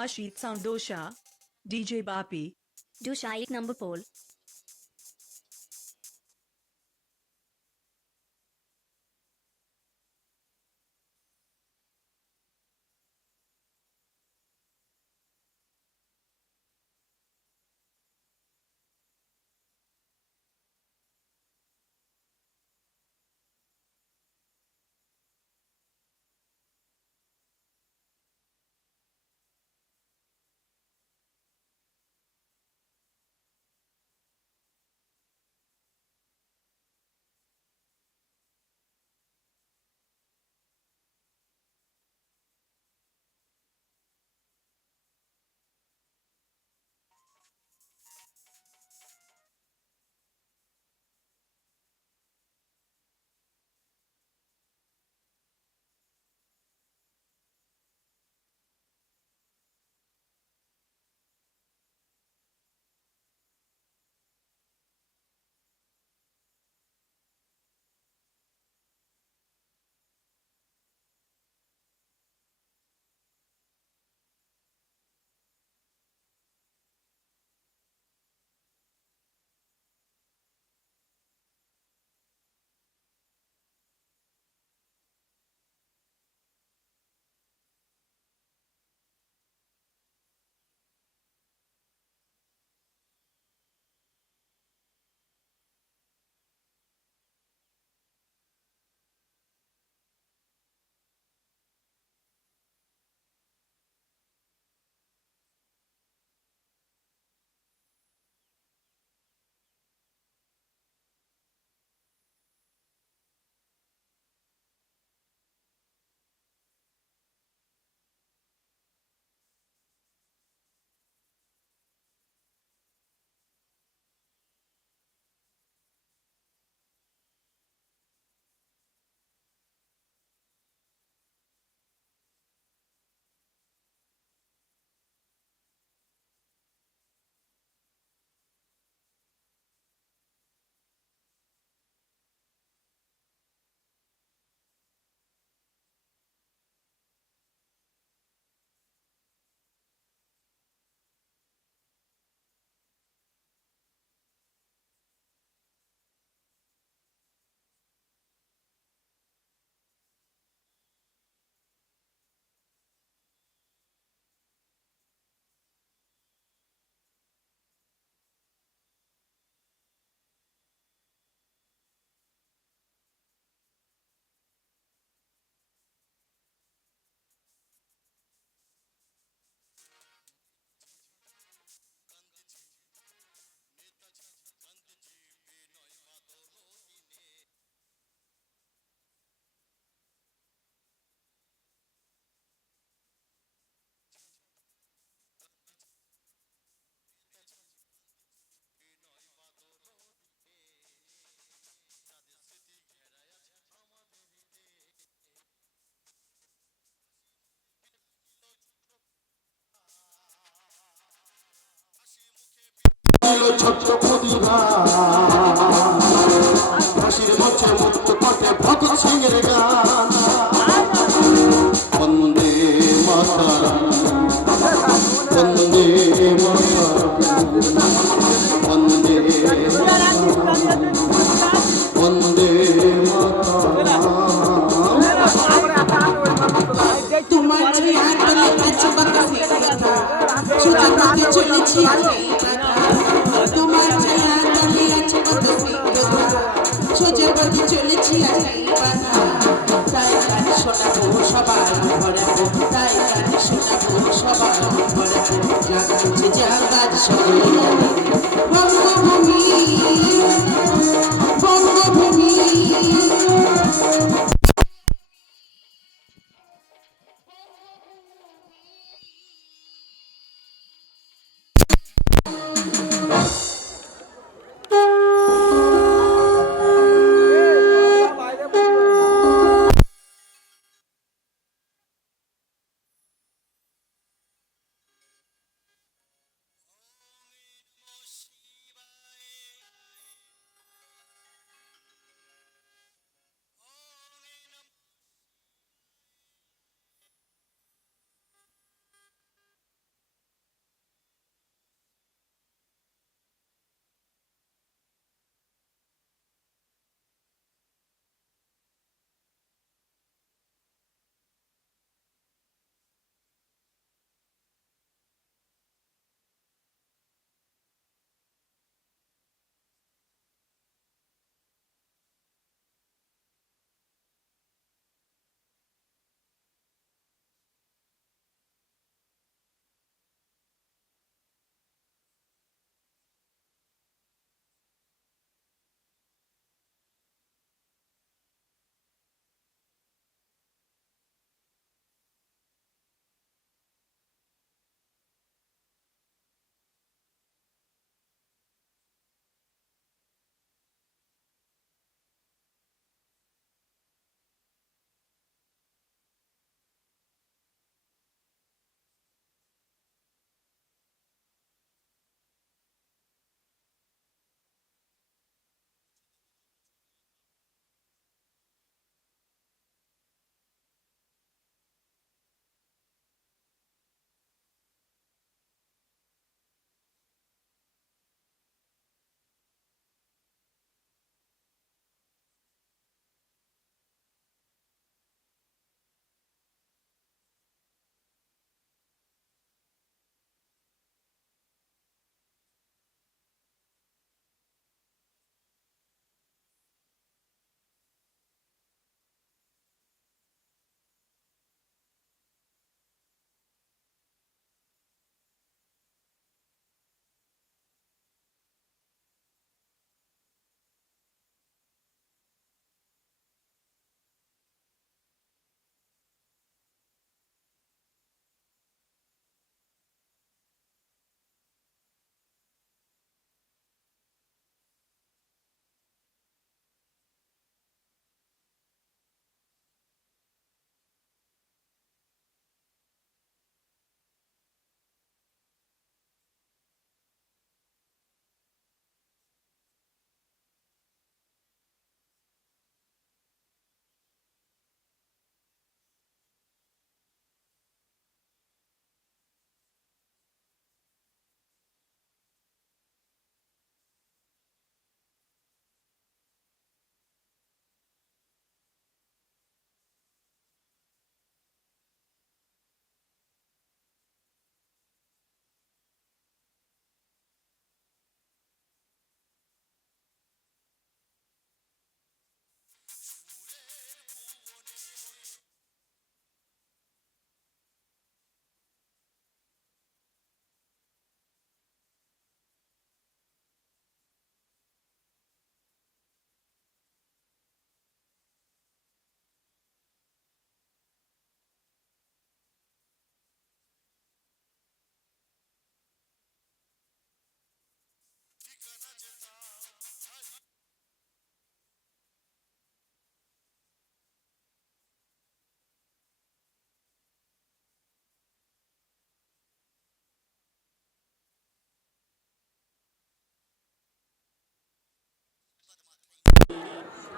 Ashit Sound Dosha, DJ Bapi. Dosha 1 number poll. ছোট্ট প্রতিভা হাসির মঞ্চে মুক্ত পথে ভগৎ সিং এর গান বন্দে মাতরম বন্দে মাতরম বন্দে বন্দে মাতরম তোমার ছায়া তলে আছে বাতাসে কথা সোজা পথে চলেছি তোমার ছায়া তলে আছে বাতাসে কথা সোজা পথে চলেছি তাই গান শোনাবো সবার ভরাবো তাই গান শোনাবো সবার ভরাবো জাগাচ্ছে জাগাজ সকলে বঙ্গভূমি বঙ্গভূমি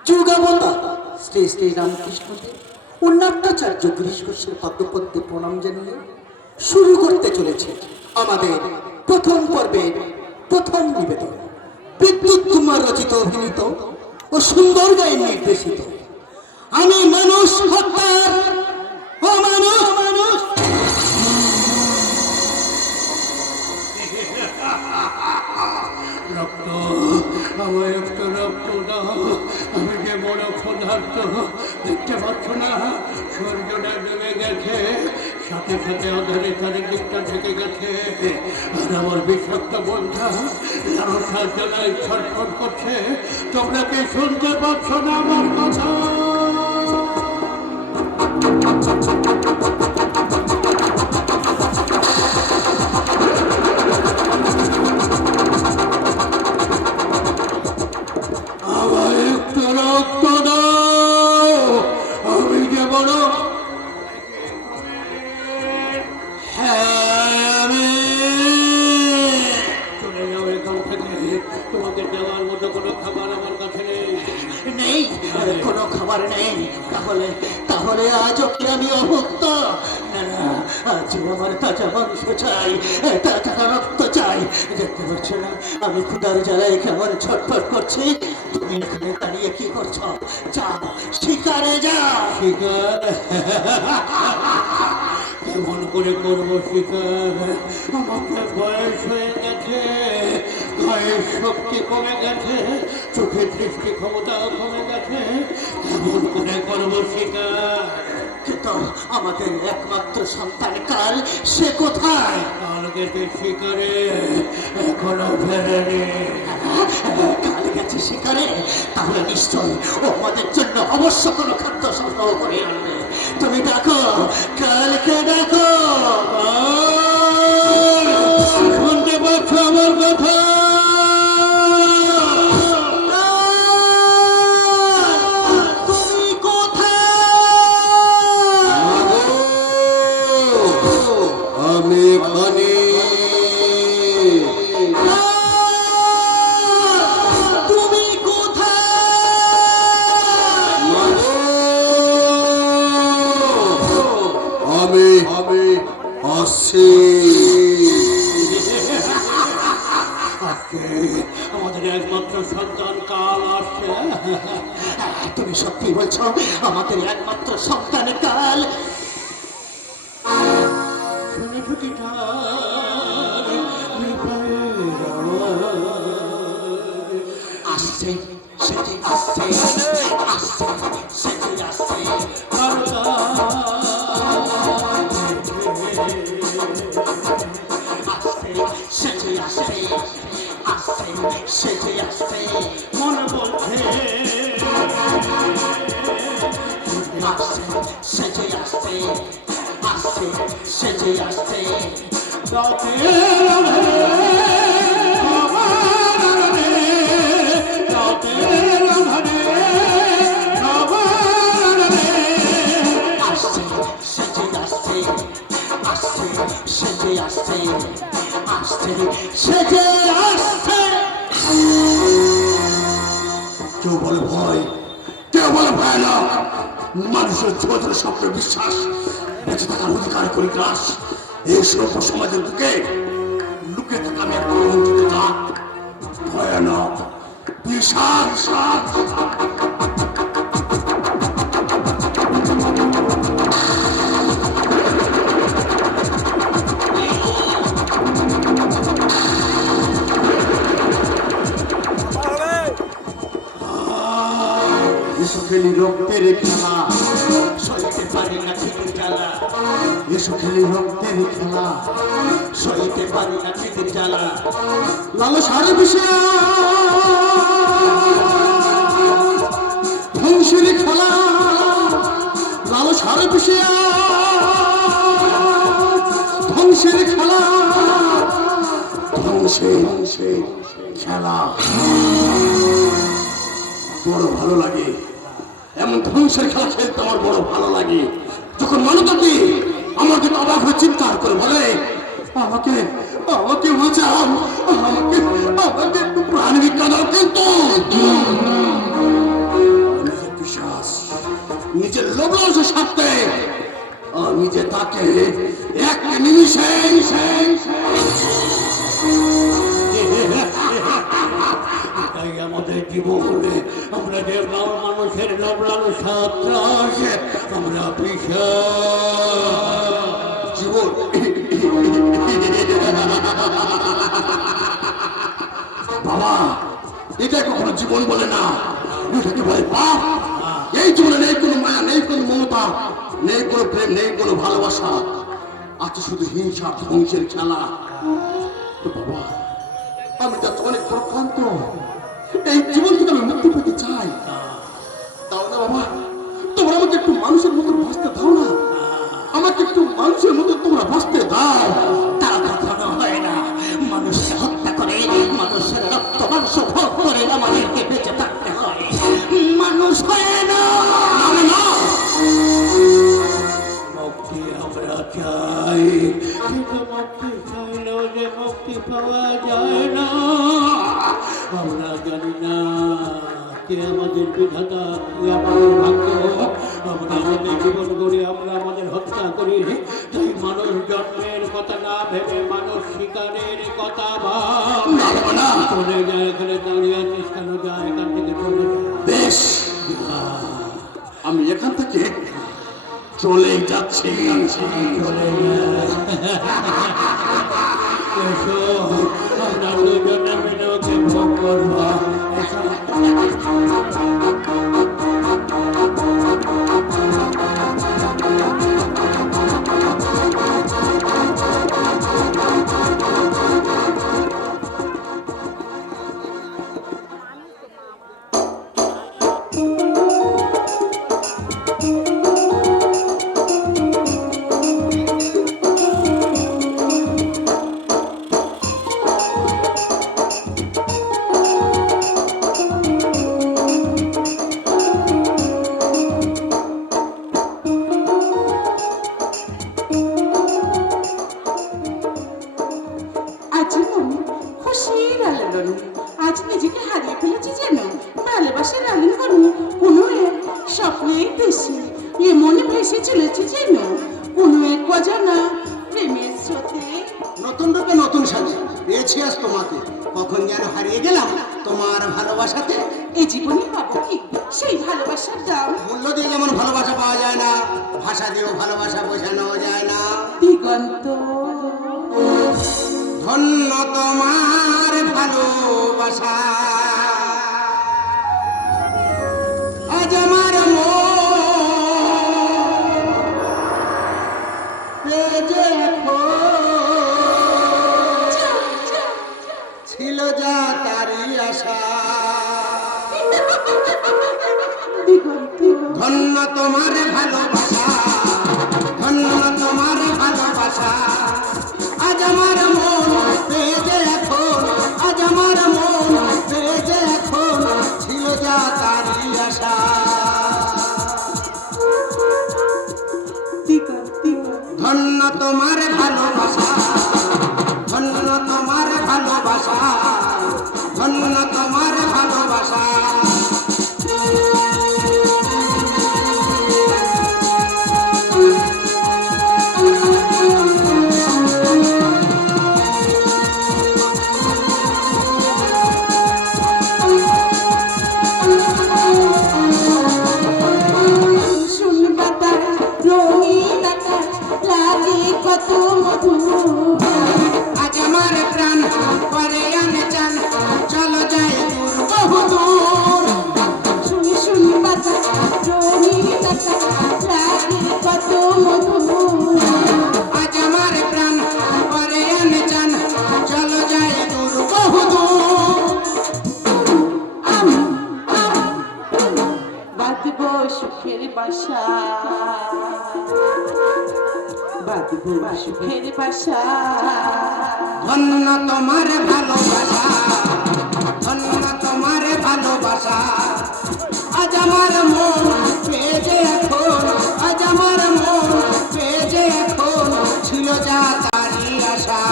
যুগাবতার শ্রী শ্রী রামকৃষ্ণদেব ও নাট্যাচার্য গিরিশ ঘোষের পদ্মপদ্মে প্রণাম জানিয়ে শুরু করতে চলেছে আমাদের প্রথম পর্বের প্রথম নিবেদন। বিদ্যুৎ কুমার রচিত, অভিনীত ও সুন্দর গায়ে নির্দেশিত আমি মানুষ হত্যার অমানুষ মানুষ। রক্ত, আমার একটু রক্ত দাও। আমি যে বড় ক্ষুধার্ত, দেখতে পাচ্ছ না সূর্যটা ডুবে গেছে, সাথে সাথে অধারে চারিদিকটা থেকে গেছে। আর আমার বিষাক্ত বন্ধা লালসার জ্বালায় ছটফট করছে। তোমরা কি শুনতে পাচ্ছ না আমার কথা? আমার একটু রক্ত দাও। আমি যে বড় চলে যাও এখান থেকে। তোমাদের দেওয়ার মতো কোনো খাবার আমার কাছে নেই। নেই, কোনো খাবার নেই। তাহলে তাহলে আজও কি আমি অভুক্ত? না না, আজ আমার তাজা মাংস চাই, তাজা রক্ত চাই। দেখতে পাচ্ছ না আমি ক্ষুধার জ্বালায় কেমন ছটফট করছি? তুমি এখানে দাঁড়িয়ে কি করছো? যাও শিকারে যাও। শিকার কেমন করে করবো শিকার? আমাকে বয়স হয়ে গেছে, গায়ের শক্তি কমে গেছে, চোখের দৃষ্টি ক্ষমতাও কমে গেছে। কেমন করে করবো শিকার? কিন্তু আমাদের একমাত্র সন্তান কাল, সে কোথায়? কাল গেছে শিকারে, এখনো ফেরেনি। কাল গেছে শিকারে? তাহলে নিশ্চয় ও আমাদের জন্য অবশ্য কোনো খাদ্য সংগ্রহ করে আনবে। তুমি ডাকো, কালকে ডাকো। শুনতে পাচ্ছ আমার কথা? তুমি কোথায়? আমি এখানে। তুমি কোথায়? আমি আসছি। আমাদের একমাত্র সন্তান কাল আসছে। তুমি সত্যি বলছো? আমাদের একমাত্র সন্তান কাল? শুনেছো কি ঠাক? বিদায়ের আওয়াজ। আসছে, সেটি আসছে, আসছে, সেটি আসছে। সেটি আসছে, আসছে, সেটি আসছে। মনে বলছে আসছে, সেটি আসছে, আসছে, সেটি আসছে। রাতের আধারে, আমার আধারে, রাতের আধারে, আমার আধারে। আসছে, সেটি আসছে, আসছে, সেটি আসছে, আসছে, সেটি আসছে। কেউ বলে ভয়, কেউ বলে ভয় না। মানুষের ছোট ছোট স্বপ্ন বিশ্বাস, বেঁচে থাকার অধিকার করি গ্রাস। এই সভ্য সমাজের বুকে লুকে থাকা আমি একটা অলৌকিক রাত, ভয়ানক বিশাল সাত। এসো খেলি রক্তের খেলা, সইতে পারি না খিদের জ্বালা, এসো খেলি রক্তের খেলা। সইতে পারি না খিদের জ্বালা। লালস হারে বিষে ধ্বংসের খেলা, লালস হারে বিষে ধ্বংসের খেলা, ধ্বংসের খেলা। বড় ভালো লাগে এমন ধ্বংসের খেলা খেলতে, আমার বড় ভালো লাগে। যখন মানবতাকে আমাকে অবাক হয়ে চিন্তার করে বলে, আমাকে আমাকে বাঁচাও, আমাকে আমাকে একটু প্রাণ ভিক্ষা দাও। কিন্তু নিজের লোভলালসা সাথে আমি যে তাকে এক নিমিষে তাই আমাদের জীবনে আমরা যে মানুষের লোভলালসা ত্রাস আমরা জীবন বাবা এটা কখনো জীবন বলে না, এটাকে বলে পাপ। এই জীবনে নেই কোনো মায়া, নেই কোনো মমতা, নেই কোনো প্রেম, নেই কোনো ভালোবাসা, আছে শুধু হিংসা ধ্বংসের খেলা। তো বাবা আমি তো অনেক প্রক্রান্ত, এই জীবন থেকে আমি মুক্তি পেতে চাই। তাও না বাবা, তোমরা আমাকে একটু মানুষের মতো বাঁচতে দাও না, আমাকে একটু মানুষের মতো তোমরা বাঁচতে দাও। তার কথা হয় না, মানুষকে হত্যা করে, মানুষের রক্ত মাংস ভোগ করে আমাদেরকে বেঁচে থাকতে হয়। মানুষ হয় না, মুক্তি আমরা চাই, কিন্তু মুক্তি চাইলেও যে মুক্তি পাওয়া যায় না। আমরা জানি না কে আমাদের বিধাতা, কে আমাদের ভাগ্য। আমরা আমাদের জীবন গড়ে আমরা আমাদের হত্যা করি। তাই মানুষ জন্মের কথা না ভেবে মানুষ শিকারের কথা ভাবনা চলে যায়। এখানে দাঁড়িয়ে আছিস কেন? যায় এখান থেকে চলে যায়। বেশ, আমি এখান থেকে চলে যাচ্ছি। চলে এসো, আমরা দুজনে মিলে ওকে ভোগ করবো। আজ মনে খুশির আলোড়ন, আজ নিজেকে হারিয়ে ফেলেছি যেন ভালোবাসার আলিঙ্গন। কোনো এক স্বপ্নের দেশে এ মনে ভেসে চলেছে যেন কোনো এক অজানা প্রেমের স্রোতে। নতুন রূপে নতুন সাজে পেয়েছি আজ তোমাকে, কখন যেন হারিয়ে গেলাম তোমার ভালোবাসাতে। এই জীবনে পাবো কি সেই ভালোবাসার দাম? মূল্য দিয়ে যেমন ভালোবাসা পাওয়া যায় না, ভাষা দিয়েও ভালোবাসা বোঝানো যায় না। দিগন্ত ধন্য তোমার ভালোবাসা, আজ আমার ছিল যা তারই আশা। ধন্য তোমার ভালোবাসা, ধন্য তোমার ভালোবাসা, আজ আমার মন পেয়েছে এখন, আজ আমার মন পেয়েছে এখন, ছিল যা তারই আশা। ধন্য তোমার ভালোবাসা, ধন্য তোমার ভালোবাসা, ধন্য তোমার ভালোবাসা। আজ আমার প্রাণ পরে আমি চান, চলো যাই দূর বহু দূর। শুনি শুনি বাতা রঙিন আকাশ লাগে কত মধুর। আজ আমার প্রাণ পরে আমি চান, চলো যাই দূর বহু দূর। আমি বাঁধব সুখের বাসা, বাঁধব সুখের বাসা। ধন্য তোমার ভালোবাসা, ধন্য তোমার ভালোবাসা, আজ আমার মন পেয়েছে এখন, আজ আমার মন পেয়েছে এখন, ছিল যা তারই আশা।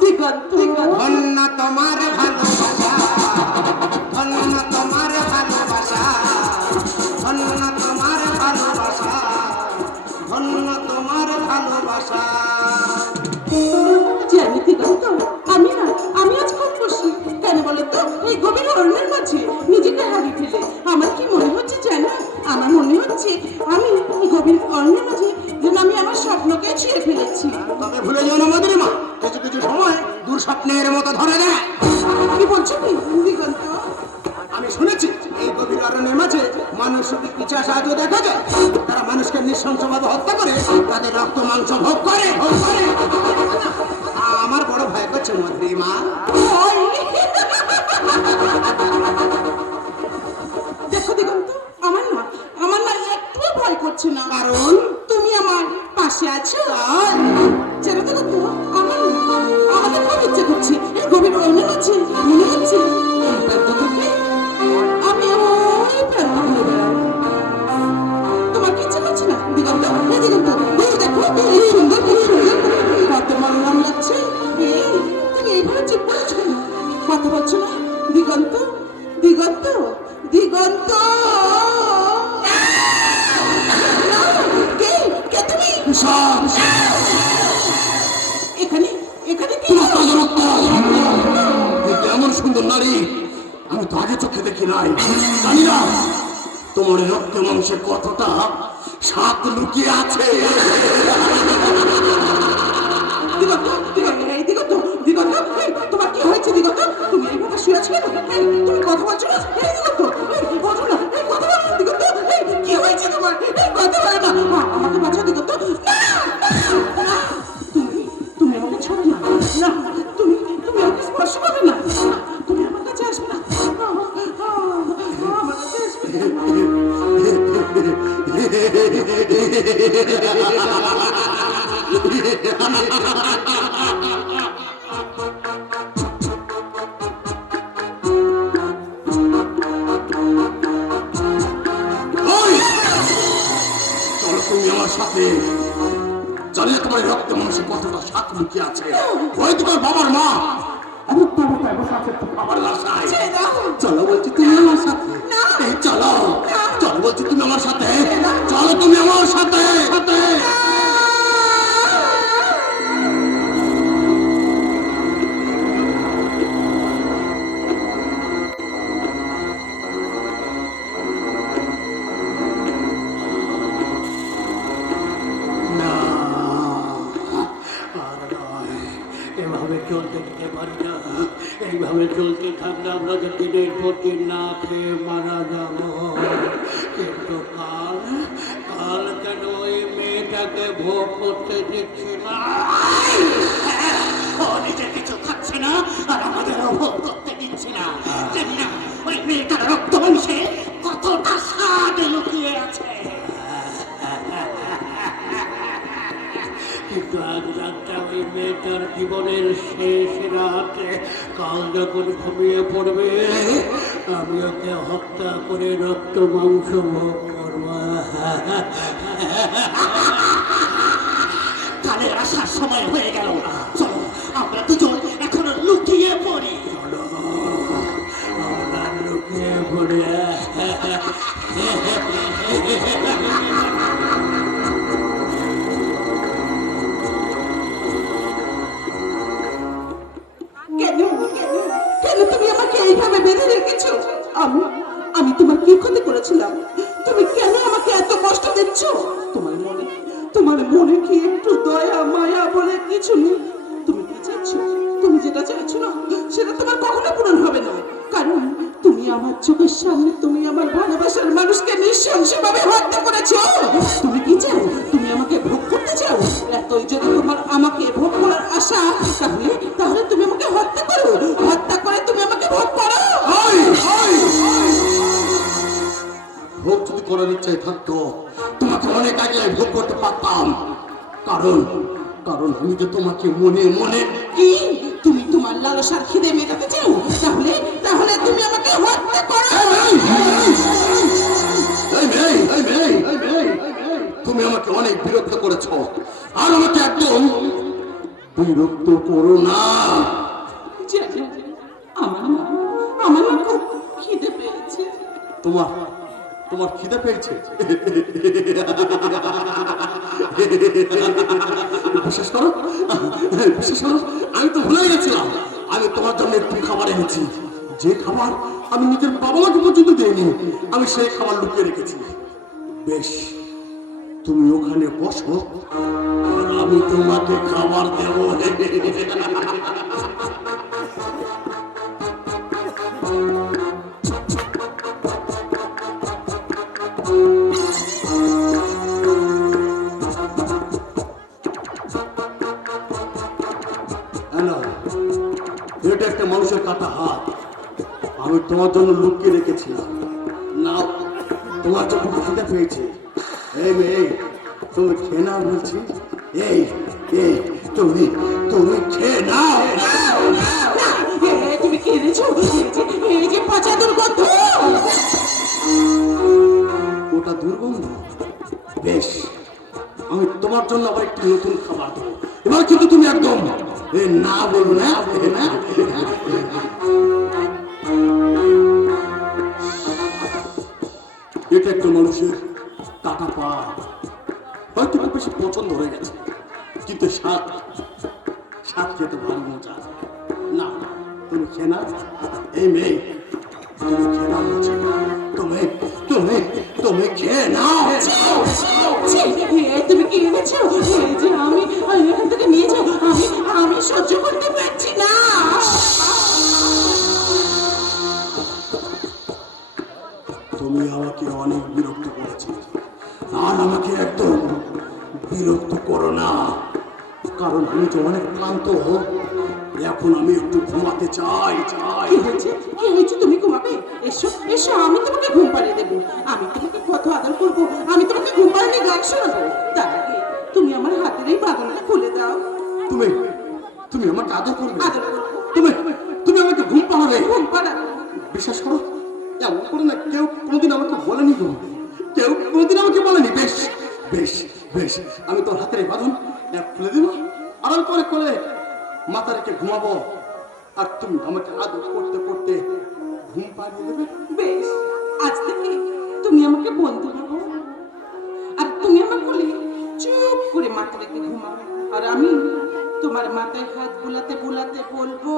দিগন্ত ধন্য তোমার ভালোবাসা, ধন্য তোমার তোমার ভালোবাসা। জানি দিগন্ত, আমি আজ খুব খুশি। কেন বলো তো? এই গভীর অরণ্যের মাঝে নিজেকে হারিয়ে ফেলে আমার কি মনে হচ্ছে জানো? আমার মনে হচ্ছে আমি এই গভীর অরণ্যের মাঝে যেন আমি আমার স্বপ্নকে ছুঁয়ে ফেলেছি। তবে ভুলে যেও না মধুরিমা, কিছু কিছু সময় দুঃস্বপ্নের মতো ধরে দেয়। কি বলছো কি দিগন্ত? আমি শুনেছি এই গভীর অরণ্যের মাঝে মানুষের পিছাস আজও দেখা যায়। তারা মানুষকে নৃশংসভাবে হত্যা করে তাদের রক্ত মাংস ভোগ করে। আমার বড় ভয় করছে মধুরিমা। দেখো দিগন্ত, আমার না একটু ভয় করছে না। কারণ তুমি আমার পাশে আছো। জানো দিগন্ত, আমাদের খুব ইচ্ছে করছে এই গভীর অরণ্যের মাঝে মনে হচ্ছে এই প্রান্ত থেকে আমি ওই প্রান্ত ঘুরে বেড়াই। তোমার কি ইচ্ছে করছে না দিগন্ত? এই দিগন্ত, এই দেখো এই সুন্দর কত মনোরম লাগছে। এই তুমি এইভাবে চুপ করেছো কেন? কথা বলছো না দিগন্ত? দিগন্ত, দিগন্ত, কে কে তুমি? এখানে এখানে কি? এমন সুন্দর নারী আমি তো আগে চোখে দেখি নাই। জানি না তোমার রক্ত মাংসে কতটা স্বাদ লুকিয়ে আছে। দিগন্ত, দিগন্ত, এই দিগন্ত, দিগন্ত, এই, তোমার কি হয়েছে দিগন্ত? তুমি এইভাবে শুয়ে আছো কেন? এই, তুমি কথা বলছো না? এই দিগন্ত, এই, বলো না, এই কথা বলো দিগন্ত, এই, কি হয়েছে তোমার? এই, কথা বলো না। আমাকে বাঁচাও দিগন্ত। না, না, তুমি আমাকে ছোড়ো না। না, তুমি আমাকে স্পর্শ করবে না। না, তুমি আমার কাছে আসবে না। আমার কাছে আসবে না। চলো তুমি আমার সাথে। জানি না তোমার রক্ত মানুষের কতটা স্বাদ লুকিয়ে আছে। ওই তোমার বাবার মা বাবার লাশায়। চলো বলছি তুমি আমার সাথে। এই চলো, চলো বলছি তুমি আমার সাথে। চলো তুমি আমার সাথে সাথে। না, আর নয়, এভাবে চলতে দিতে পারি না। এইভাবে চলতে থাকলে আমরা যে দিনের পর দিন না খেয়ে মারা যাব। কিন্তু কাল কেন ওই মেয়েটাকে ভোগ করতে দিচ্ছি না? ও নিজে কিছু খাচ্ছে না আর আমাদেরও ভোগ করতে দিচ্ছি না। জানি না ওই মেয়েটার রক্ত মাংসে কতটা স্বাদ লুকিয়ে আছে। কিন্তু আজ রাতটা ওই মেয়েটার জীবনের শেষ রাতে, কাল যখন ঘুমিয়ে পড়বে আমি ওকে হত্যা করে রক্ত মাংস ভোগ করব। কালের আসার সময় হয়ে গেল। চলো আমরা দুজন এখন লুকিয়ে পড়ি। চলো আমরা লুকিয়ে পড়ি। কেন তুমি আমাকে এইভাবে বেঁধে রেখেছো? আমি তোমার কি ক্ষতি করেছিলাম? তুমি কেন আমাকে এত কষ্ট দিচ্ছ? তোমার মনে কি একটু দয়া মায়া বলে কিছু নেই? তুমি কি চাচ্ছ? তুমি যেটা চাইছো না সেটা তোমার কখনো পূরণ হবে না। কারণ তুমি আমার চোখের সামনে তুমি আমার ভালোবাসার মানুষকে নৃশংসভাবে হত্যা করেছো। তুমি কি চাও? তুমি আমাকে ভোগ করতে চাও? এতই যদি তোমার আমাকে ভোগ করার আশা, তাহলে তুমি আমাকে হত্যা করো। হত্যা করে তুমি আমাকে ভোগ করো। ভোগ যদি করার ইচ্ছায় থাকতো তোমাকে অনেক আগে ভোগ করতে পারতাম। কারণ আমি তো তোমাকে মনে মনে। কি তুমি তোমার লালসার খিদে মেটাতে চাও? তাহলে তুমি আমাকে হত্যা করো। তুমি আমাকে অনেক বিরক্ত করেছো, আর আমাকে একদম বিরক্ত করো না। আমার খুব খিদে পেয়েছে। তোমার খিদে পেয়েছে? বিশ্বাস করো, বিশ্বাস করো, আমি তো ভুলে গেছিলাম আমি তোমার জন্য একটু খাবার এনেছি। যে খাবার আমি নিজের বাবা মাকে পর্যন্ত দিইনি, আমি সেই খাবার লুকিয়ে রেখেছি। বেশ, তুমি ওখানে বসো, আর আমি তোমাকে খাবার দেবো। এটা একটা মানুষের কাটা হাত, আমি তোমার জন্য লুকিয়ে রেখেছিলাম। না, তোমার যখন খিদে পেয়েছে, এই মেয়ে তুমি খেয়ে নাও বলছি। এই এই তুমি তুমি খেয়ে নাও। তুমি কি এনেছো? এই যে পচা দুর্গন্ধ। ওটা দুর্গন্ধ? বেশ, আমি তোমার জন্য আবার একটি নতুন খাবার দেবো। এবার কিন্তু তুমি একদম না বলো না। এটা একটা মানুষের কাটা পা, হয়তো খুব বেশি পছন্দ হয়ে গেছে, কিন্তু স্বাদ স্বাদ খেতে ভালো মজা। না, তুমি খেয়ে না। এই মেয়ে তুমি খেয়ে নাও বলছি। তুমি তুমি তুমি খেয়ে নাও। তুমি কি এনেছো? এই যে আমি এখান থেকে নিয়ে যাও, আমি সহ্য করতে পারছি না। তুমি আমাকে অনেক বিরক্ত করেছো, আর আমাকে একদম বিরক্ত করো না, কারণ আমি তো অনেক ক্লান্ত। এখন আমি একটু ঘুমাতে চাই। কি হয়েছে? কি হয়েছে? তুমি ঘুমাবে? এসো এসো, আমি তোমাকে ঘুম পাড়িয়ে দেবো। আমি তোমাকে কত আদর করবো, আমি তোমাকে ঘুম পাড়িয়ে গান শোনাবো। তার আগে তুমি আমার হাতের এই বাঁধনটা খুলে দাও। তুমি তুমি আমাকে আদর করবে? আদর করবো। তুমি তুমি আমাকে ঘুম পাড়াবে? ঘুম পাড়াবো। বিশ্বাস করো, এমন করে না কেউ কোনোদিন আমাকে বলেনি গো, কেউ কোনোদিন আমাকে বলেনি। বেশ বেশ বেশ, আমি তোর হাতের এই বাঁধন খুলে দিব, আরাম করে করে মাথা রেখে ঘুমাবো, আর তুমি আমাকে আদর করতে করতে ঘুম পাড়িয়ে দেবে। বেশ, আজ থেকে তুমি আমাকে বন্ধু ভাবো, আর তুমি আমার কোলে চুপ করে মাথা রেখে ঘুমাবে, আর আমি তোমার মাথায় হাত বুলাতে বুলাতে বলবো,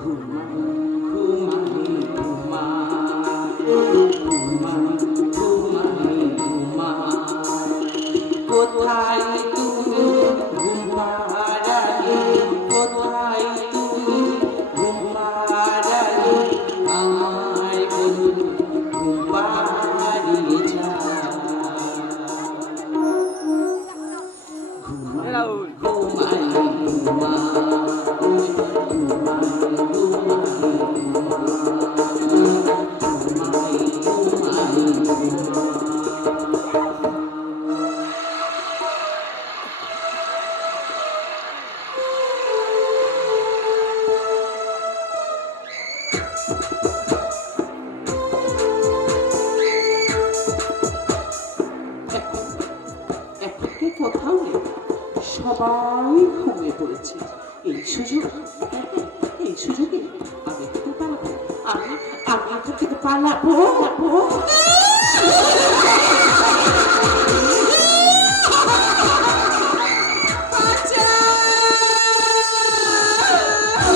ঘুমা ঘুমা ঘুমা ঘুমা ঘুমা ঘুমা, কোথায় তুমি ঘুম পাড়ালে, কোথায় তুমি ঘুম পাড়ালে, আমায় বন্ধু ঘুম পাড়িয়ে যা। ঘুমাই ঘুমা কোথাও নেই, সবাই ঘুমিয়ে পড়েছে। এই সুযোগে আমি এখান থেকে পালাবো, আমি এখান থেকে পালাবো।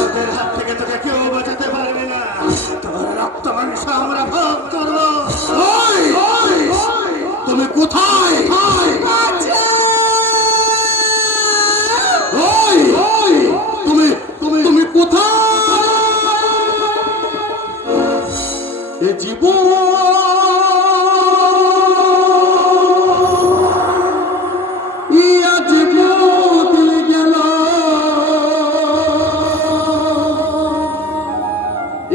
ওদের হাত থেকে তোকে কেউ বাঁচাতে পারবে না, তোর রক্ত মাংস আমরা ভোগ করবো। তুমি কোথায়? তুমি তুমি তুমি কোথায়? এ জীবন বদলে গেল,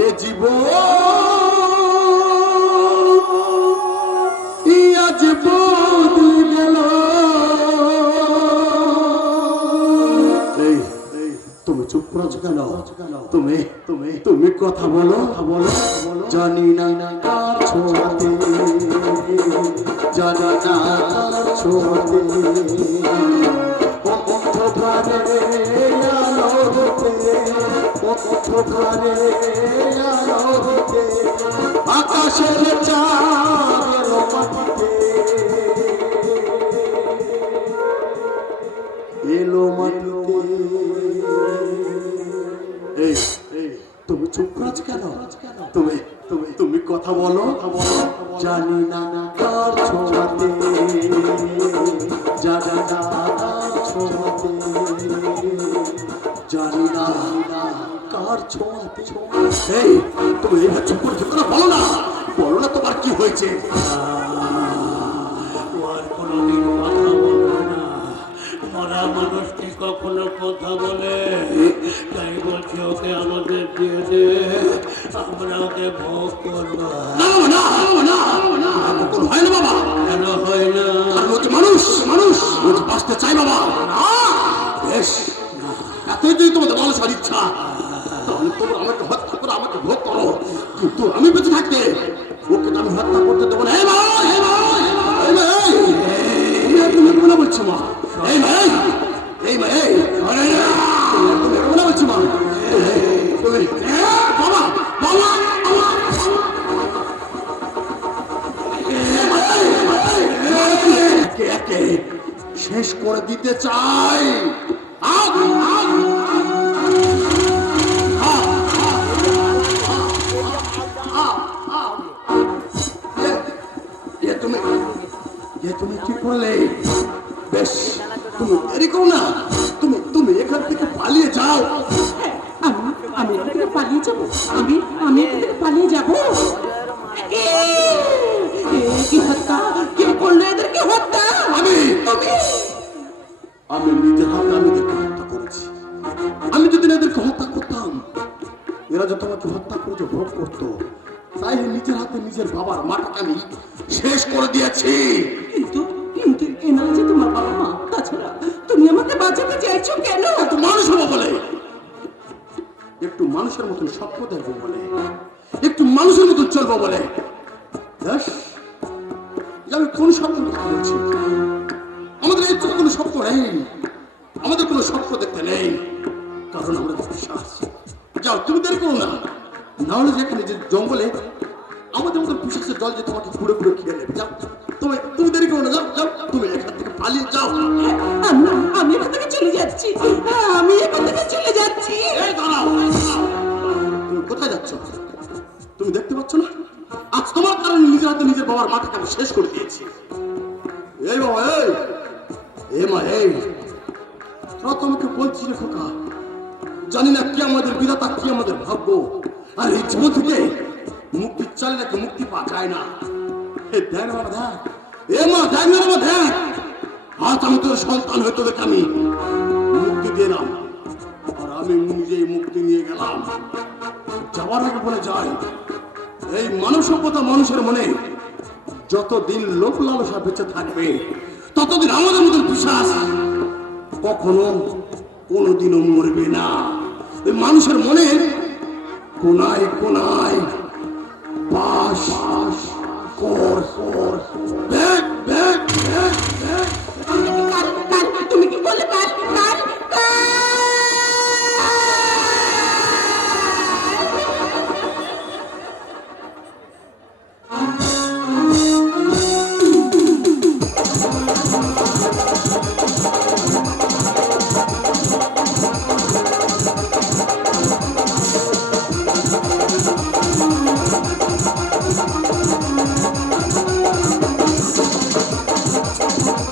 এ জীবন আজ বদলে গেল। তুমি চুপ করেছো কেন? তুমি তুমি তুমি কথা বলো, জানি না কার ছোঁয়াতে, জানি না কার ছোঁয়াতে, অন্ধকারে আলো হতে, অন্ধকারে আলো হতে, আকাশের চাঁদ এলো মাটিতে। এলো মাটিতে। এই এই তুমি চুপ আছ কেন? তুমি তুমি তুমি কথা বলো। জানি না কার ছোঁয়াতে, জানি না কার ছোঁয়াতে, জানি না কার ছোঁয়াতে। এই তুমি এইভাবে চুপ করে কথা বলো না, বলো না তোমার কি হয়েছে। আর কোনোদিন কথা বলবে না, মরা মানুষটি কখনো কথা বলে, তাই বলছি ওকে আমাদের দিয়ে দে, আমরা ওকে ভোগ করবো। না না না না, কোনো হয় না বাবা। কেন হয় না? কারণ ও যে মানুষ, মানুষ ও যে বাঁচতে চাই বাবা। না বেশ, এতই যদি তোমাদের মানুষের ইচ্ছা, তাহলে তোমরা আমাকে হত্যা করে আমাকে ভোগ করো, কিন্তু আমি বেঁচে থাকতে ওকে তো আমি হত্যা করতে দেবো না। এই মা, এই মা, এই মা, তুমি একদম এরকম না বলছো মা। এই মা, এই মা, এই তুমি এরকম না বলছো মা। তুমি বাবা, বাবা, বাবা, একে একে শেষ করে দিতে চাই। আগ, আগ, তুমি কি করলে? বেশ, তুমি দেরি করো না, তুমি তুমি এখান থেকে পালিয়ে যাও। হ্যাঁ, আমি এখান থেকে পালিয়ে যাবো। আমি এখান থেকে পালিয়ে যাবো। কি হত্যা? কে করলো এদেরকে হত্যা? আমি তুমি? আমি নিজের হাতে আমি এদেরকে হত্যা করেছি। আমি যদি না এদেরকে হত্যা করতাম, এরা যত আমাকে হত্যা করে যে ভোগ করতো, তাই নিজের হাতে নিজের বাবার মাটাকে আমি শেষ করে দিয়েছি। কিন্তু কিন্তু এনারা যে তোমার বাবা মা, তাছাড়া তুমি আমাকে বাঁচাতে চাইছো কেন? একটু মানুষ হবো বলে, একটু মানুষের মতন স্বপ্ন দেখবো বলে, একটু মানুষের মতন চলবো বলে। ব্যাস, আমি কোন স্বপ্ন কথা বলছি? আমাদের এই কোনো স্বপ্ন নেই, আমাদের কোনো স্বপ্ন দেখতে নেই, কারণ আমরা বিশ্বাস। যাও, তুমি দেরি করো না, নাহলে যেখানে যে জঙ্গলে আমাদের মতো বিশ্বাসের দল যে তোমাকে ঘুরে ঘুরে খেয়ে নেবে। যাও, তুমি তুমি দেরি করো না, যাও যাও, তুমি এখান থেকে পালিয়ে যাও। আমি এখান থেকে চলে যাচ্ছি। আমি এখান থেকে চলে যাচ্ছি। এই দাঁড়াও, তুমি কোথায় যাচ্ছ? তুমি দেখতে পাচ্ছ না আজ তোমার কারণে নিজের হাতে নিজের বাবার মাটাকে আমি শেষ করে দিয়েছি। এই বাবা, এই এ মা, এই তোরা তোমাকে বলছি রে খোকা, জানি না কি আমাদের বিধাতা, কি আমাদের ভাগ্য। আর এই জীবন থেকে মুক্তি চাইলে নাকি মুক্তি পাওয়া যায় না। দেখ না বাবা, দেখ, এ মা, দেখ না বাবা, দেখ, আজ আমি তোর সন্তান হয়ে তোদেরকে আমি মুক্তি দিলাম, আর আমি নিজেই মুক্তি নিয়ে গেলাম। যাওয়ার আগে বলে যাই, এই মানব সভ্যতা মানুষের মনে যতদিন লোক লালসা বেঁচে থাকবে, ততদিন আমাদের মতন বিশ্বাস কখনো কোনোদিনও মরবে না। এই মানুষের মনে কোনায় কোনায় বাস কর